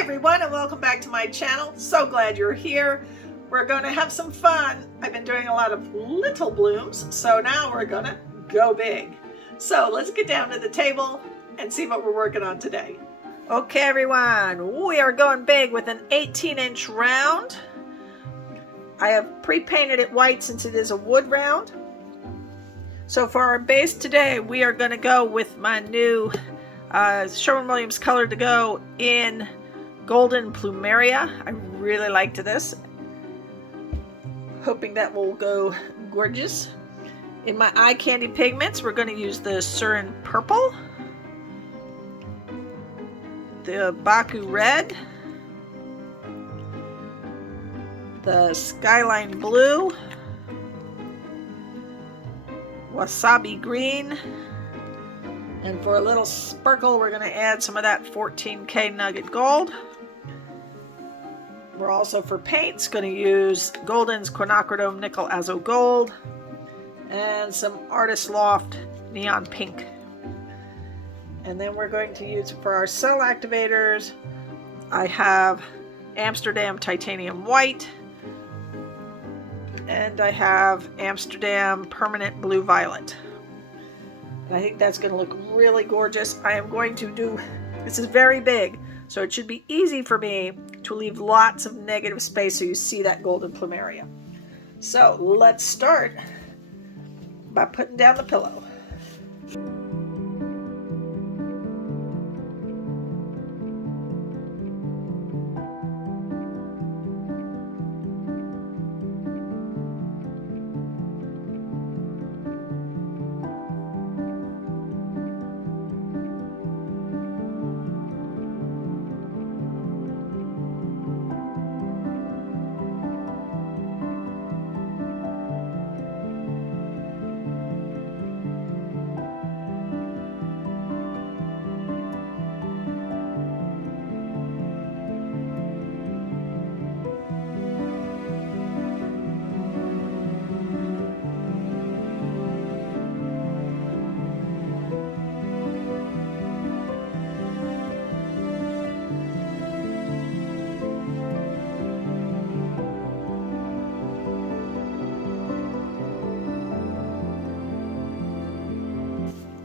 everyone, and welcome back to my channel. So glad you're here. We're going to have some fun. I've been doing a lot of little blooms, so now we're going to go big. So let's get down to the table and see what we're working on today. Okay everyone, we are going big with an 18-inch round. I have pre-painted it white since it is a wood round. So for our base today, we are going to go with my new Sherwin color to go in Golden Plumeria. I really liked this. Hoping that will go gorgeous. In my eye candy pigments, we're going to use the Suiren purple, the Baku red, the Skyline blue, Wasabi green, and for a little sparkle, we're going to add some of that 14K Nugget gold. We're also, for paints, going to use Golden's Quinacridone Nickel Azo Gold and some Artist Loft Neon Pink. And then we're going to use, for our cell activators, I have Amsterdam Titanium White, and I have Amsterdam Permanent Blue Violet. And I think that's going to look really gorgeous. I am going to do, this is very big, so it should be easy for me to leave lots of negative space so you see that Golden Plumeria. So let's start by putting down the pillow.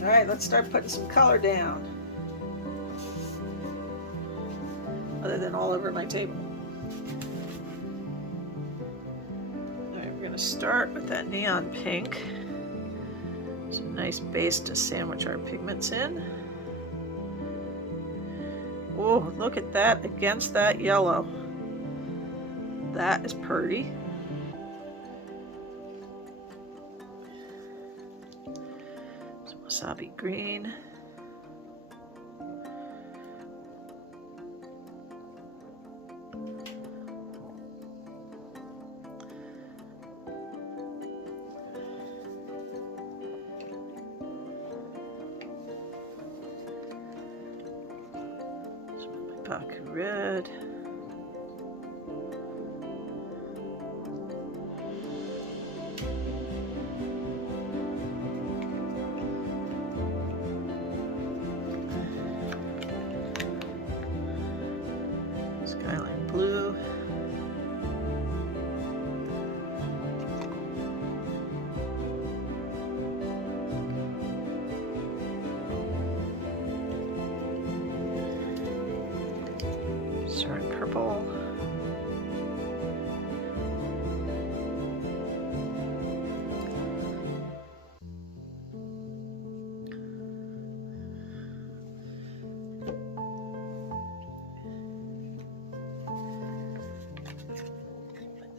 Alright, let's start putting some color down. Other than all over my table. Alright, we're going to start with that neon pink. It's a nice base to sandwich our pigments in. Oh, look at that against that yellow. That is pretty. Wasabi green. Some Baku red. Skyline blue. Suiren purple.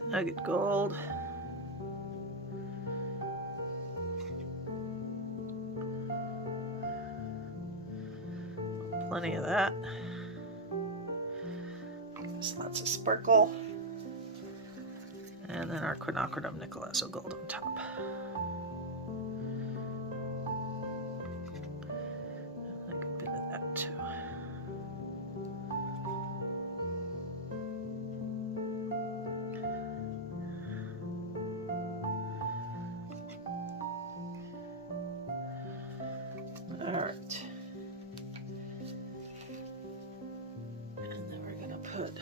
Nugget gold. Plenty of that. Just lots of sparkle. And then our Quinacridone Nickel Azo Gold on top. Like a bit of that too. All right. And then we're going it.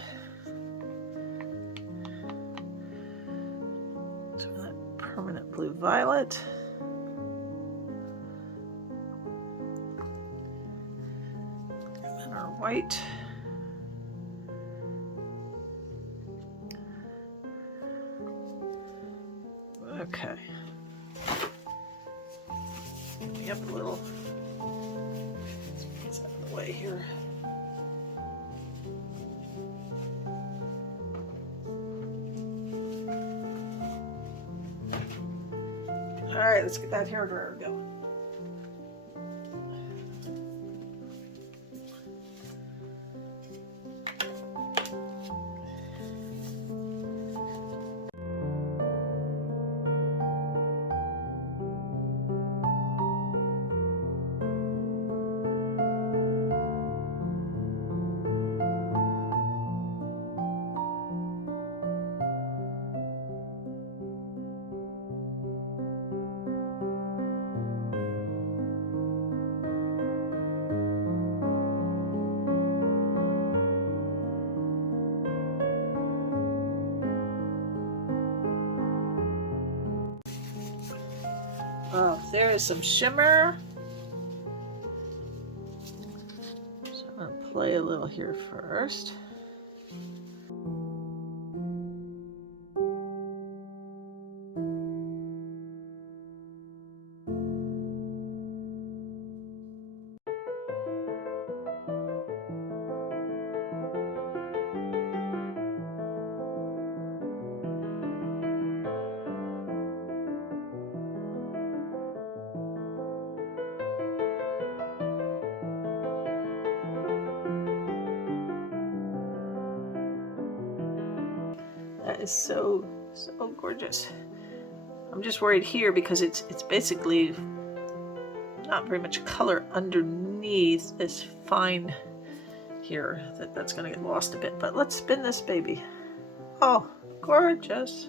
So that permanent blue violet. And then our white. Okay. Get me up a little. Get out of the way here. All right, let's get that hair dryer going. Oh, there is some shimmer. So I'm going to play a little here first. That is so gorgeous. I'm just worried here because it's basically not very much color underneath this fine here. That's going to get lost a bit. But let's spin this baby. Oh, gorgeous.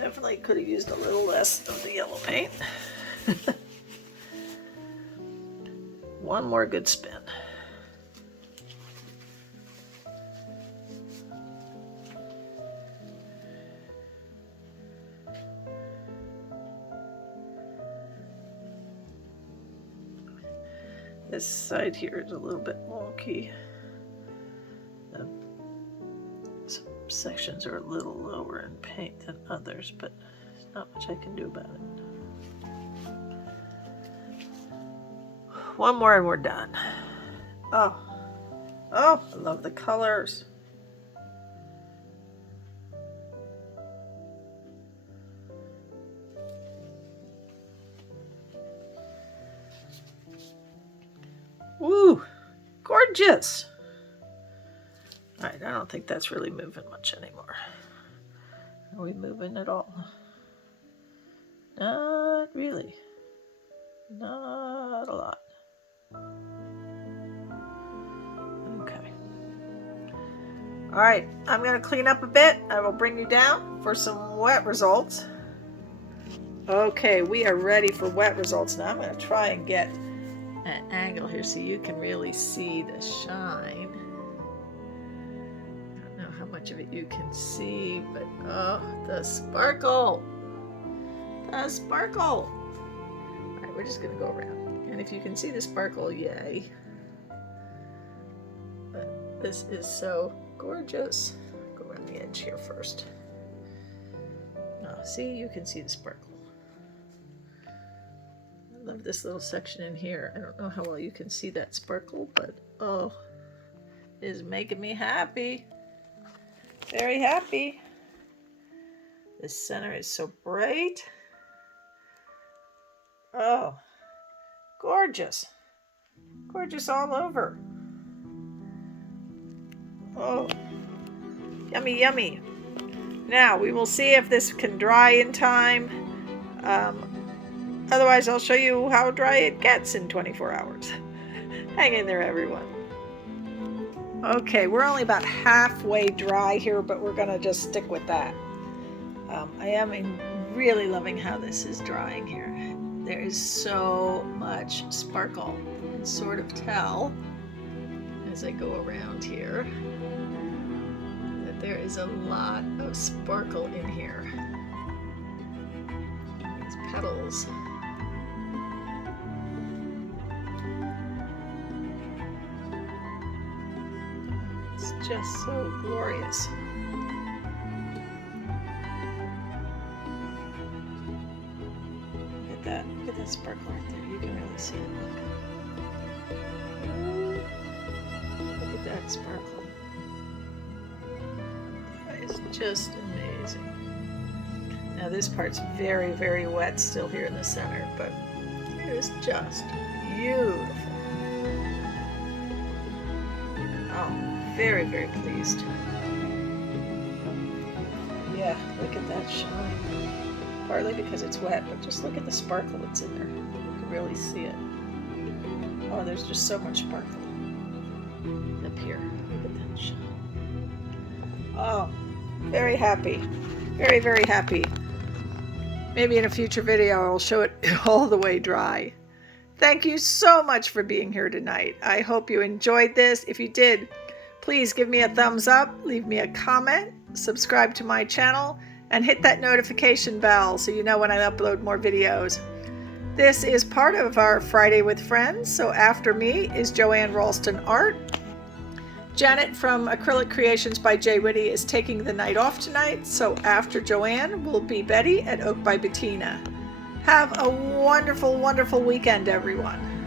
Definitely could have used a little less of the yellow paint. One more good spin. This side here is a little bit wonky. Some sections are a little lower in paint than others, but there's not much I can do about it. One more and we're done. Oh, I love the colors. Woo, gorgeous. All right, I don't think that's really moving much anymore. Are we moving at all? Not really. Not a lot. All right, I'm going to clean up a bit. I will bring you down for some wet results. Okay, we are ready for wet results. Now I'm going to try and get an angle here so you can really see the shine. I don't know how much of it you can see, but oh, the sparkle. The sparkle. All right, we're just going to go around. And if you can see the sparkle, yay. But this is so gorgeous. Go around the edge here first. Oh, see, you can see the sparkle. I love this little section in here. I don't know how well you can see that sparkle, but oh, it is making me happy. Very happy. This center is so bright. Oh, gorgeous. Gorgeous all over. Oh, yummy, yummy. Now, we will see if this can dry in time. Otherwise, I'll show you how dry it gets in 24 hours. Hang in there, everyone. Okay, we're only about halfway dry here, but we're going to just stick with that. I am really loving how this is drying here. There is so much sparkle. You can sort of tell as I go around here that there is a lot of sparkle in here. These petals. It's just so glorious. Look at that sparkle right there. You can really see it. Look at that sparkle. That is just amazing. Now this part's very, very wet still here in the center, but it is just beautiful. Oh, very, very pleased. Yeah, look at that shine. Partly because it's wet, but just look at the sparkle that's in there. You can really see it. Oh, there's just so much sparkle up here. Look at that shine. Oh, very happy. Very, very happy. Maybe in a future video I'll show it all the way dry. Thank you so much for being here tonight. I hope you enjoyed this. If you did, please give me a thumbs up, leave me a comment, subscribe to my channel, and hit that notification bell so you know when I upload more videos. This is part of our Friday with Friends, so after me is Joanne Ralston Art. Janet from Acrylic Creations by Jwitty is taking the night off tonight, so after Joanne will be Betty at Oak by Bettina. Have a wonderful, wonderful weekend, everyone.